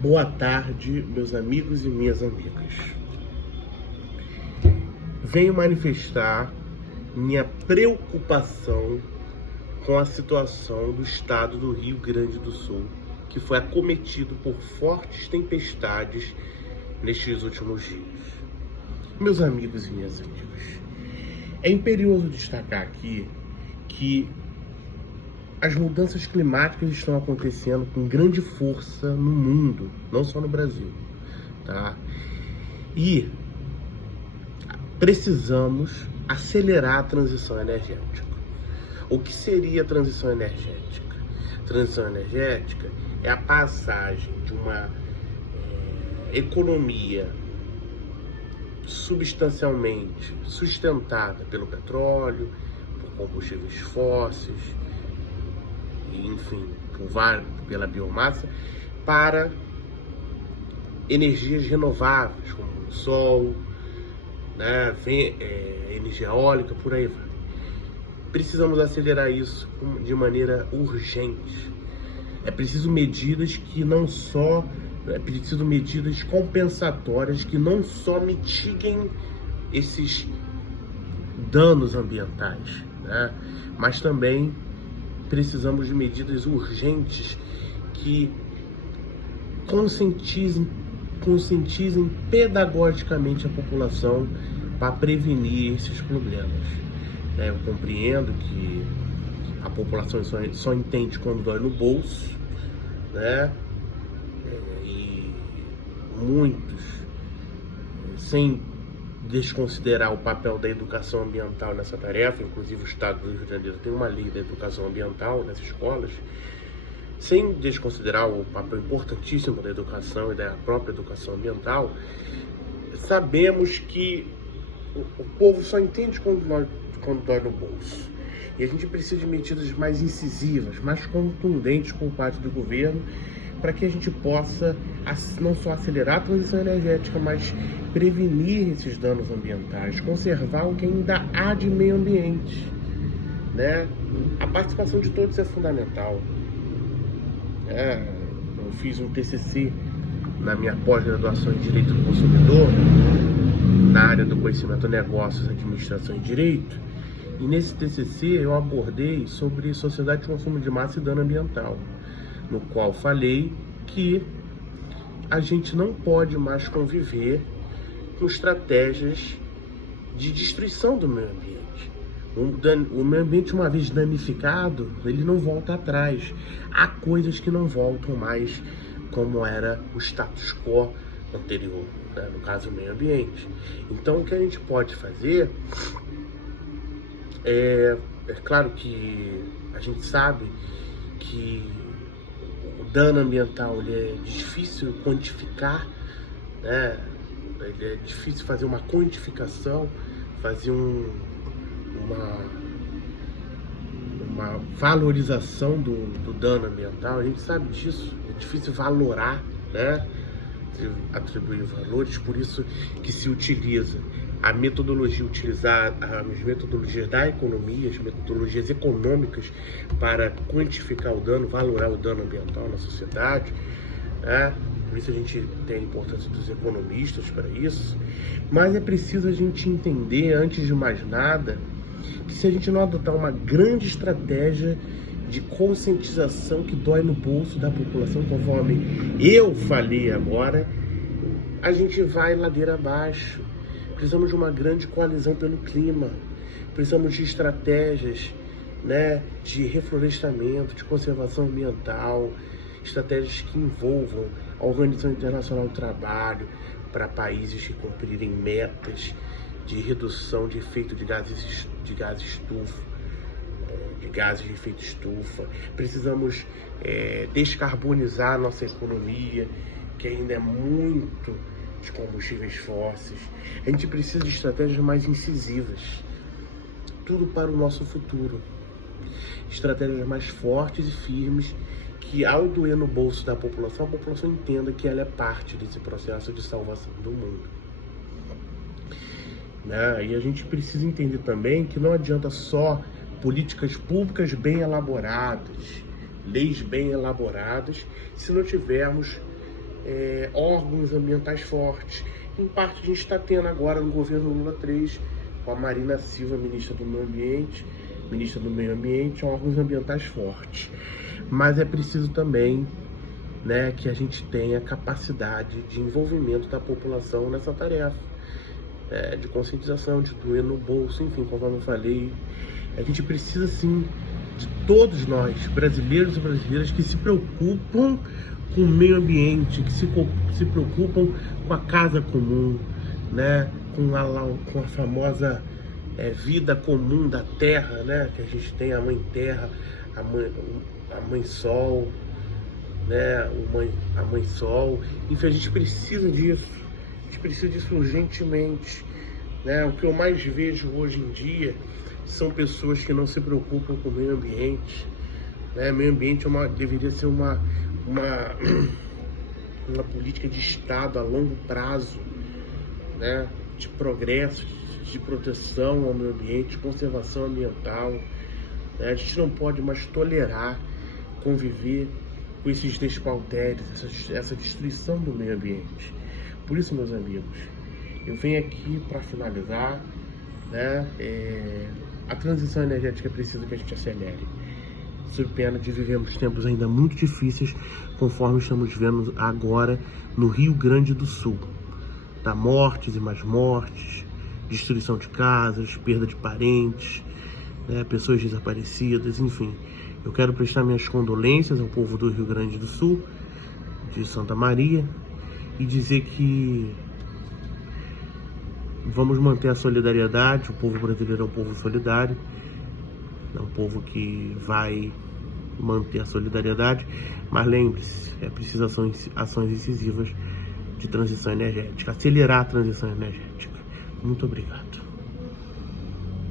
Boa tarde, meus amigos e minhas amigas. Venho manifestar minha preocupação com a situação do estado do Rio Grande do Sul, que foi acometido por fortes tempestades nestes últimos dias. Meus amigos e minhas amigas, é imperioso destacar aqui que as mudanças climáticas estão acontecendo com grande força no mundo, não só no Brasil, tá? E precisamos acelerar a transição energética. O que seria a transição energética? Transição energética é a passagem de uma economia substancialmente sustentada pelo petróleo, por combustíveis fósseis, enfim, pela biomassa, para energias renováveis, como o sol, né, energia eólica, por aí vai. Precisamos acelerar isso de maneira urgente. É preciso medidas medidas compensatórias que não só mitiguem esses danos ambientais, né, mas também precisamos de medidas urgentes que conscientizem pedagogicamente a população para prevenir esses problemas. Eu compreendo que a população só entende quando dói no bolso, né? E muitos, sem desconsiderar o papel da educação ambiental nessa tarefa, inclusive o Estado do Rio de Janeiro tem uma lei da educação ambiental nas escolas, sem desconsiderar o papel importantíssimo da educação e da própria educação ambiental, sabemos que o povo só entende quando dói no bolso. E a gente precisa de medidas mais incisivas, mais contundentes por parte do governo, para que a gente possa não só acelerar a transição energética, mas prevenir esses danos ambientais, conservar o que ainda há de meio ambiente, né? A participação de todos é fundamental. Eu fiz um TCC na minha pós-graduação em Direito do Consumidor, na área do conhecimento de negócios, administração e direito, e nesse TCC eu abordei sobre sociedade de consumo de massa e dano ambiental, no qual falei que a gente não pode mais conviver com estratégias de destruição do meio ambiente. O meio ambiente, uma vez danificado, ele não volta atrás. Há coisas que não voltam mais como era o status quo anterior, né? No caso, o meio ambiente. Então, o que a gente pode fazer é claro que a gente sabe que o dano ambiental ele é difícil quantificar, né? Ele é difícil fazer uma quantificação, fazer uma valorização do dano ambiental. A gente sabe disso, é difícil valorar, né? Atribuir valores, por isso que se utiliza a metodologia, as metodologias da economia, as metodologias econômicas para quantificar o dano, valorar o dano ambiental na sociedade, né? Por isso a gente tem a importância dos economistas para isso, mas é preciso a gente entender, antes de mais nada, que se a gente não adotar uma grande estratégia de conscientização que dói no bolso da população, conforme eu falei agora, a gente vai ladeira abaixo. Precisamos de uma grande coalizão pelo clima, precisamos de estratégias, né, de reflorestamento, de conservação ambiental, estratégias que envolvam a Organização Internacional do Trabalho para países que cumprirem metas de redução de efeito de gases de efeito estufa. Precisamos descarbonizar a nossa economia, que ainda é muito de combustíveis fósseis. A gente precisa de estratégias mais incisivas, tudo para o nosso futuro. Estratégias mais fortes e firmes, que ao doer no bolso da população, a população entenda que ela é parte desse processo de salvação do mundo. Né? E a gente precisa entender também que não adianta só políticas públicas bem elaboradas, leis bem elaboradas, se não tivermos órgãos ambientais fortes. Em parte a gente está tendo agora no governo Lula 3, com a Marina Silva, ministra do Meio Ambiente, órgãos ambientais fortes. Mas é preciso também, né, que a gente tenha capacidade de envolvimento da população nessa tarefa, de conscientização, de doer no bolso, enfim, conforme eu falei. A gente precisa sim de todos nós, brasileiros e brasileiras, que se preocupam com o meio ambiente, que se preocupam com a casa comum, né? com a famosa vida comum da terra, né? Que a gente tem a mãe terra, a mãe sol, né? A mãe sol. Enfim, a gente precisa disso urgentemente, né? O que eu mais vejo hoje em dia são pessoas que não se preocupam com o meio ambiente, né? Meio ambiente deveria ser uma política de Estado a longo prazo, né? De progresso, de proteção ao meio ambiente, de conservação ambiental, né? A gente não pode mais tolerar conviver com esses despautéres, essa destruição do meio ambiente. Por isso, meus amigos, eu venho aqui para finalizar, né? A transição energética é preciso que a gente acelere, sob pena de vivermos tempos ainda muito difíceis, conforme estamos vendo agora no Rio Grande do Sul. Tá? Mortes e mais mortes, destruição de casas, perda de parentes, né? Pessoas desaparecidas, enfim. Eu quero prestar minhas condolências ao povo do Rio Grande do Sul, de Santa Maria, e dizer que vamos manter a solidariedade. O povo brasileiro é um povo solidário, é um povo que vai manter a solidariedade, mas lembre-se, é preciso ações incisivas de transição energética, acelerar a transição energética. Muito obrigado.